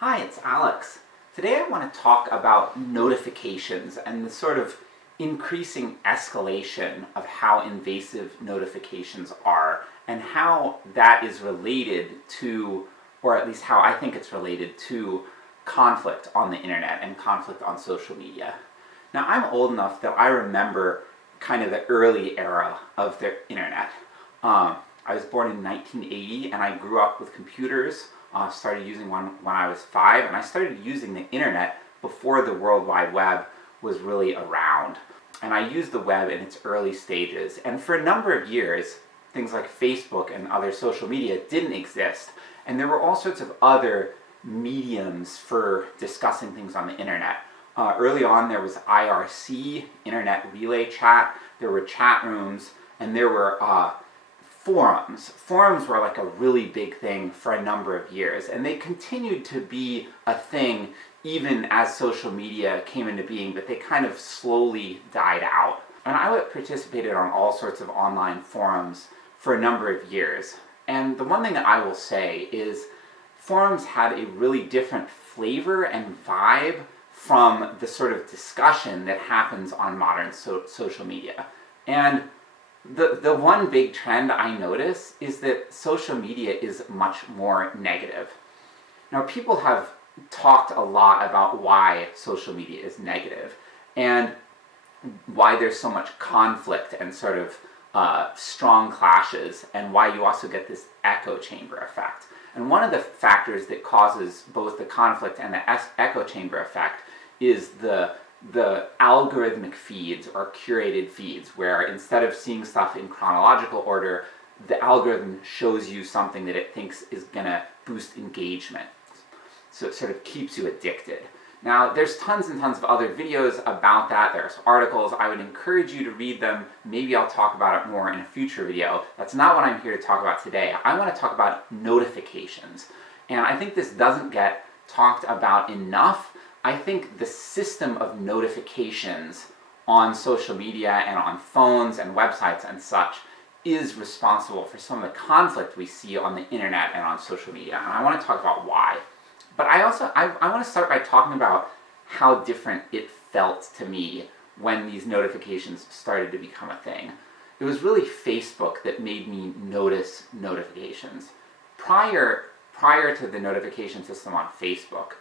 Hi, it's Alex. Today I want to talk about notifications and the sort of increasing escalation of how invasive notifications are and how that is related to, or at least how I think it's related to, conflict on the internet and conflict on social media. Now, I'm old enough that I remember kind of the early era of the internet. I was born in 1980 and I grew up with computers. Started using one when I was 5, and I started using the internet before the World Wide Web was really around. And I used the web in its early stages. And for a number of years, things like Facebook and other social media didn't exist. And there were all sorts of other mediums for discussing things on the internet. Early on, there was IRC, Internet Relay Chat, there were chat rooms, and there were forums. Forums were like a really big thing for a number of years, and they continued to be a thing even as social media came into being, but they kind of slowly died out. And I participated on all sorts of online forums for a number of years. And the one thing that I will say is forums had a really different flavor and vibe from the sort of discussion that happens on modern social media. And the one big trend I notice is that social media is much more negative. Now, people have talked a lot about why social media is negative and why there's so much conflict and sort of strong clashes, and why you also get this echo chamber effect. And one of the factors that causes both the conflict and the echo chamber effect is the algorithmic feeds or curated feeds, where instead of seeing stuff in chronological order, the algorithm shows you something that it thinks is going to boost engagement. So it sort of keeps you addicted. Now, there's tons and tons of other videos about that. There's articles. I would encourage you to read them. Maybe I'll talk about it more in a future video. That's not what I'm here to talk about today. I want to talk about notifications. And I think this doesn't get talked about enough. I think the system of notifications on social media and on phones and websites and such is responsible for some of the conflict we see on the internet and on social media. And I want to talk about why. But I want to start by talking about how different it felt to me when these notifications started to become a thing. It was really Facebook that made me notice notifications. Prior to the notification system on Facebook,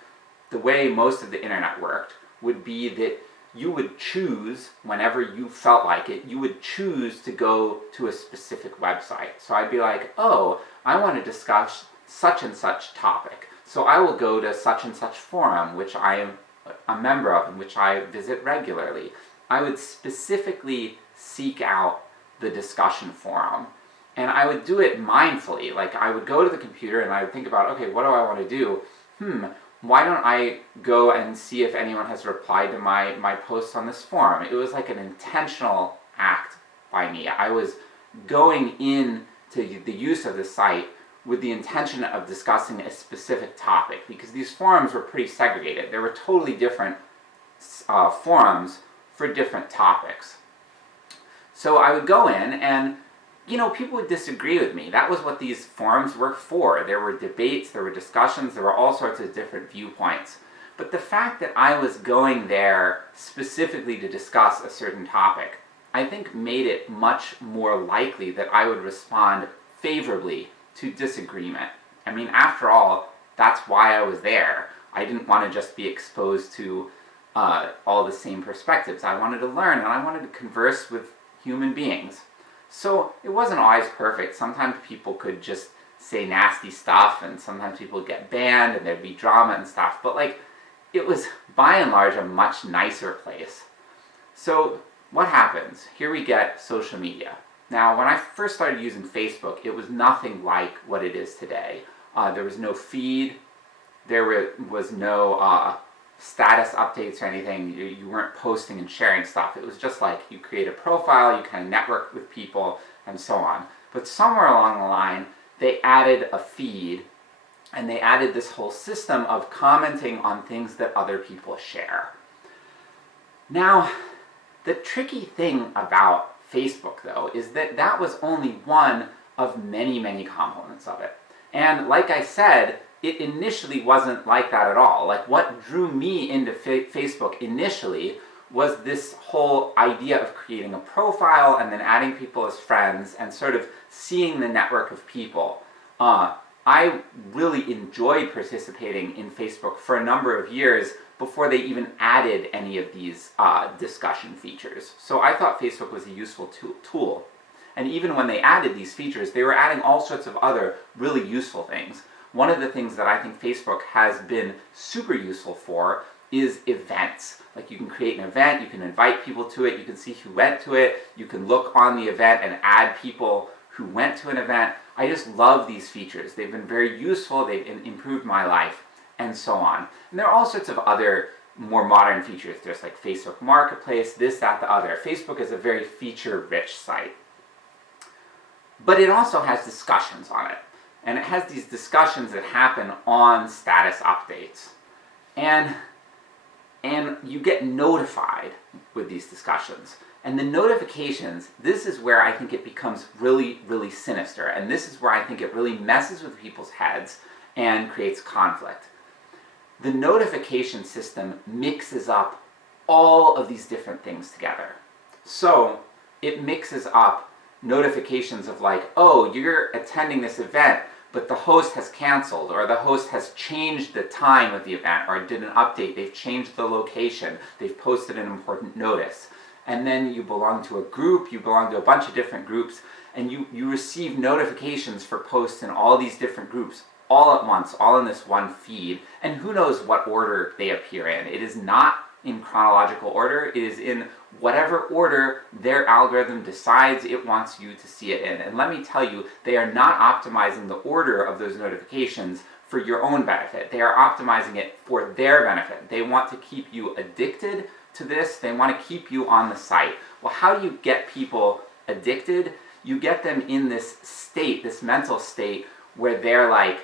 the way most of the internet worked would be that you would choose, whenever you felt like it, you would choose to go to a specific website. So I'd be like, oh, I want to discuss such and such topic. So I will go to such and such forum, which I am a member of and which I visit regularly. I would specifically seek out the discussion forum. And I would do it mindfully. Like, I would go to the computer and I would think about, okay, what do I want to do? Why don't I go and see if anyone has replied to my posts on this forum? It was like an intentional act by me. I was going in to the use of the site with the intention of discussing a specific topic, because these forums were pretty segregated. There were totally different forums for different topics. So I would go in and, people would disagree with me. That was what these forums were for. There were debates, there were discussions, there were all sorts of different viewpoints. But the fact that I was going there specifically to discuss a certain topic, I think made it much more likely that I would respond favorably to disagreement. I mean, after all, that's why I was there. I didn't want to just be exposed to all the same perspectives. I wanted to learn, and I wanted to converse with human beings. So it wasn't always perfect. Sometimes people could just say nasty stuff, and sometimes people would get banned, and there'd be drama and stuff. But it was, by and large, a much nicer place. So what happens? Here we get social media. Now, when I first started using Facebook, it was nothing like what it is today. There was no feed, there was no status updates or anything. You weren't posting and sharing stuff. It was just like you create a profile, you kind of network with people, and so on. But somewhere along the line, they added a feed, and they added this whole system of commenting on things that other people share. Now, the tricky thing about Facebook, though, is that was only one of many, many components of it. And like I said, it initially wasn't like that at all. Like, what drew me into Facebook initially was this whole idea of creating a profile and then adding people as friends and sort of seeing the network of people. I really enjoyed participating in Facebook for a number of years before they even added any of these discussion features. So I thought Facebook was a useful tool. And even when they added these features, they were adding all sorts of other really useful things. One of the things that I think Facebook has been super useful for is events. Like, you can create an event, you can invite people to it, you can see who went to it, you can look on the event and add people who went to an event. I just love these features. They've been very useful, they've improved my life, and so on. And there are all sorts of other more modern features. There's like Facebook Marketplace, this, that, the other. Facebook is a very feature-rich site. But it also has discussions on it. And it has these discussions that happen on status updates. And you get notified with these discussions. And the notifications, this is where I think it becomes really, really sinister. And this is where I think it really messes with people's heads and creates conflict. The notification system mixes up all of these different things together. So it mixes up notifications of like, oh, you're attending this event, but the host has canceled, or the host has changed the time of the event, or did an update, they've changed the location, they've posted an important notice. And then you belong to a group, you belong to a bunch of different groups, and you receive notifications for posts in all these different groups, all at once, all in this one feed, and who knows what order they appear in. It is not in chronological order, it is in whatever order their algorithm decides it wants you to see it in. And let me tell you, they are not optimizing the order of those notifications for your own benefit. They are optimizing it for their benefit. They want to keep you addicted to this, they want to keep you on the site. Well, how do you get people addicted? You get them in this state, this mental state, where they're like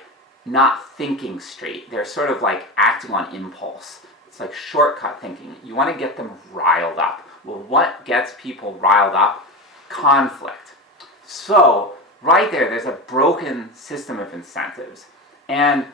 not thinking straight. They're sort of like acting on impulse. It's like shortcut thinking. You want to get them riled up. Well, what gets people riled up? Conflict. So, right there's a broken system of incentives. And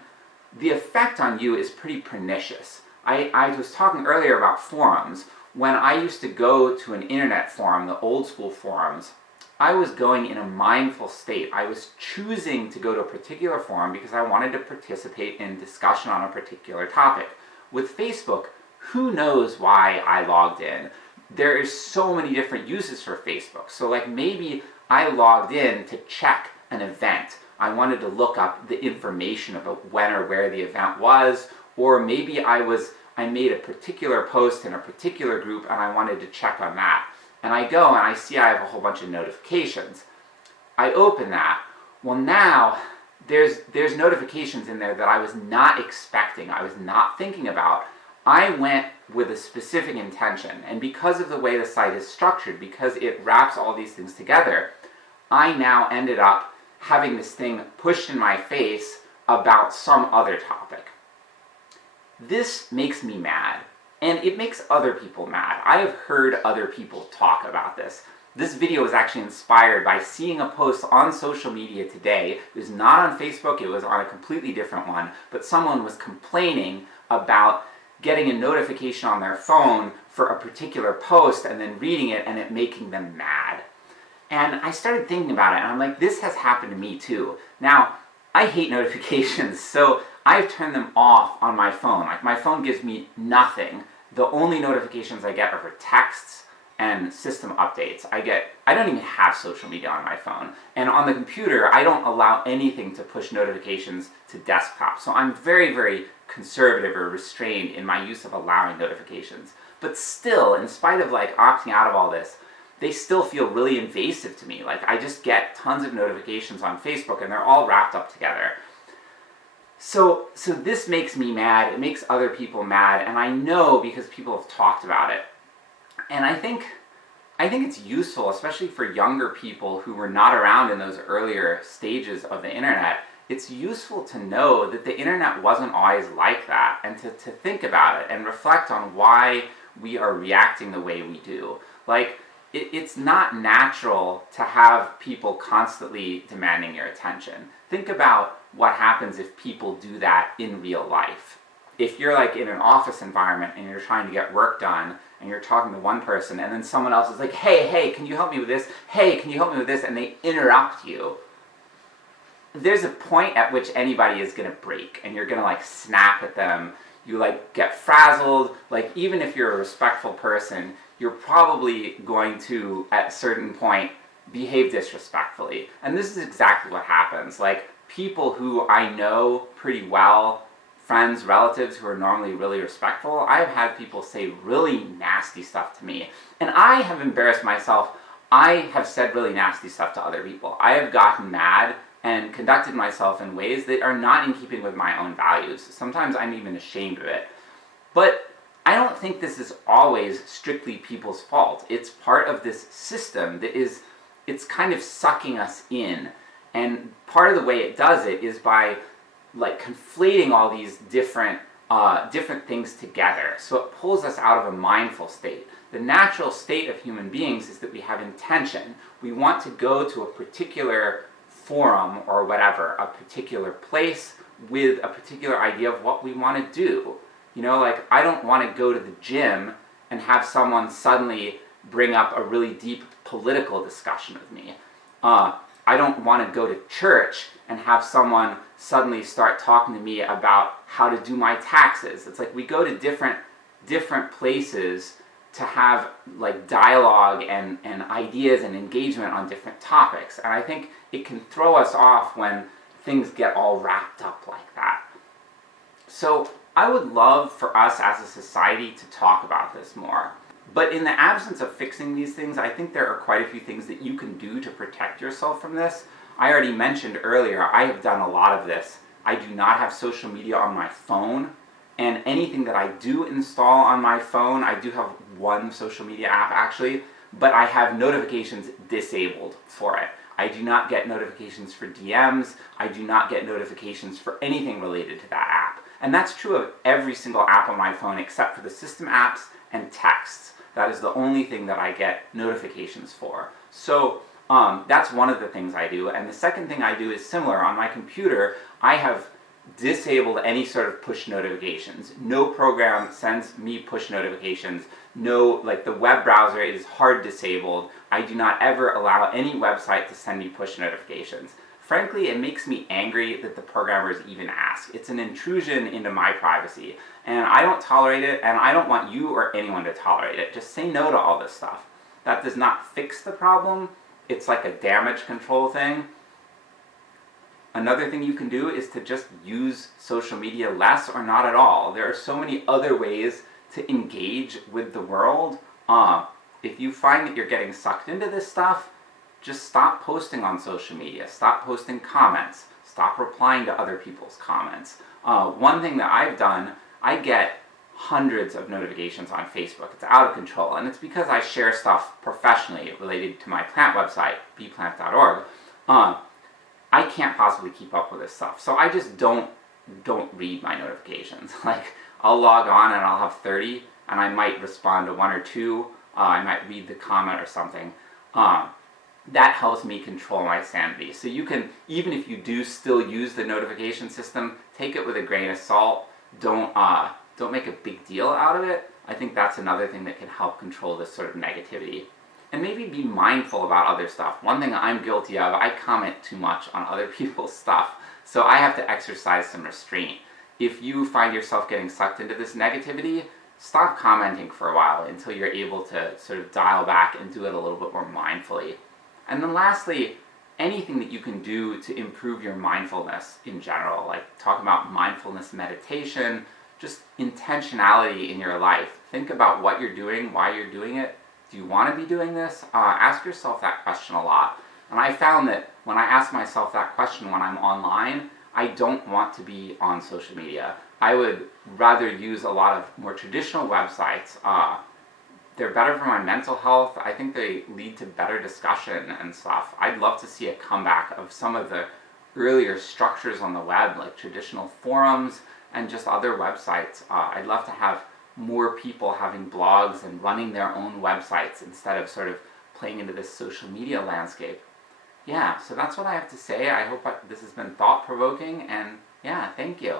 the effect on you is pretty pernicious. I was talking earlier about forums. When I used to go to an internet forum, the old school forums, I was going in a mindful state. I was choosing to go to a particular forum because I wanted to participate in discussion on a particular topic. With Facebook, who knows why I logged in? There is so many different uses for Facebook. So like maybe I logged in to check an event. I wanted to look up the information about when or where the event was, or maybe I made a particular post in a particular group and I wanted to check on that. And I go and I see I have a whole bunch of notifications. I open that. Well, now there's notifications in there that I was not expecting, I was not thinking about. I went with a specific intention, and because of the way the site is structured, because it wraps all these things together, I now ended up having this thing pushed in my face about some other topic. This makes me mad, and it makes other people mad. I have heard other people talk about this. This video was actually inspired by seeing a post on social media today. It was not on Facebook, it was on a completely different one, but someone was complaining about getting a notification on their phone for a particular post and then reading it and it making them mad. And I started thinking about it and I'm like, this has happened to me too. Now, I hate notifications, so I've turned them off on my phone. Like, my phone gives me nothing. The only notifications I get are for texts and system updates. I don't even have social media on my phone. And on the computer, I don't allow anything to push notifications to desktop. So I'm very, very conservative or restrained in my use of allowing notifications. But still, in spite of like opting out of all this, they still feel really invasive to me. Like, I just get tons of notifications on Facebook and they're all wrapped up together. So this makes me mad, it makes other people mad, and I know because people have talked about it. And I think it's useful, especially for younger people who were not around in those earlier stages of the internet. It's useful to know that the internet wasn't always like that, and to think about it and reflect on why we are reacting the way we do. Like, it's not natural to have people constantly demanding your attention. Think about what happens if people do that in real life. If you're like in an office environment and you're trying to get work done and you're talking to one person and then someone else is like, hey, can you help me with this? Hey, can you help me with this? And they interrupt you. There's a point at which anybody is going to break and you're going to like snap at them. You like get frazzled. Like even if you're a respectful person, you're probably going to at a certain point behave disrespectfully. And this is exactly what happens. Like people who I know pretty well, friends, relatives who are normally really respectful, I have had people say really nasty stuff to me. And I have embarrassed myself. I have said really nasty stuff to other people. I have gotten mad and conducted myself in ways that are not in keeping with my own values. Sometimes I'm even ashamed of it. But I don't think this is always strictly people's fault. It's part of this system that is, it's kind of sucking us in. And part of the way it does it is by like conflating all these different things together. So it pulls us out of a mindful state. The natural state of human beings is that we have intention. We want to go to a particular forum or whatever, a particular place with a particular idea of what we want to do. You know, like I don't want to go to the gym and have someone suddenly bring up a really deep political discussion with me. I don't want to go to church and have someone suddenly start talking to me about how to do my taxes. It's like we go to different places to have like dialogue and ideas and engagement on different topics. And I think it can throw us off when things get all wrapped up like that. So I would love for us as a society to talk about this more. But in the absence of fixing these things, I think there are quite a few things that you can do to protect yourself from this. I already mentioned earlier, I have done a lot of this. I do not have social media on my phone, and anything that I do install on my phone, I do have one social media app actually, but I have notifications disabled for it. I do not get notifications for DMs, I do not get notifications for anything related to that app. And that's true of every single app on my phone except for the system apps and texts. That is the only thing that I get notifications for. So that's one of the things I do. And the second thing I do is similar. On my computer, I have disabled any sort of push notifications. No program sends me push notifications. No, like the web browser is hard disabled. I do not ever allow any website to send me push notifications. Frankly, it makes me angry that the programmers even ask. It's an intrusion into my privacy, and I don't tolerate it, and I don't want you or anyone to tolerate it. Just say no to all this stuff. That does not fix the problem. It's like a damage control thing. Another thing you can do is to just use social media less or not at all. There are so many other ways to engage with the world. If you find that you're getting sucked into this stuff, just stop posting on social media. Stop posting comments. Stop replying to other people's comments. One thing that I've done, I get hundreds of notifications on Facebook. It's out of control, and it's because I share stuff professionally related to my plant website, bplant.org. I can't possibly keep up with this stuff, so I just don't read my notifications. Like, I'll log on and I'll have 30, and I might respond to one or two. I might read the comment or something. That helps me control my sanity. So you can, even if you do still use the notification system, take it with a grain of salt. Don't make a big deal out of it. I think that's another thing that can help control this sort of negativity. And maybe be mindful about other stuff. One thing I'm guilty of, I comment too much on other people's stuff, so I have to exercise some restraint. If you find yourself getting sucked into this negativity, stop commenting for a while until you're able to sort of dial back and do it a little bit more mindfully. And then lastly, anything that you can do to improve your mindfulness in general, like talk about mindfulness meditation, just intentionality in your life. Think about what you're doing, why you're doing it. Do you want to be doing this? Ask yourself that question a lot. And I found that when I ask myself that question when I'm online, I don't want to be on social media. I would rather use a lot of more traditional websites. They're better for my mental health. I think they lead to better discussion and stuff. I'd love to see a comeback of some of the earlier structures on the web, like traditional forums and just other websites. I'd love to have more people having blogs and running their own websites instead of sort of playing into this social media landscape. yeah, so that's what I have to say. I hope this has been thought provoking, and yeah, thank you.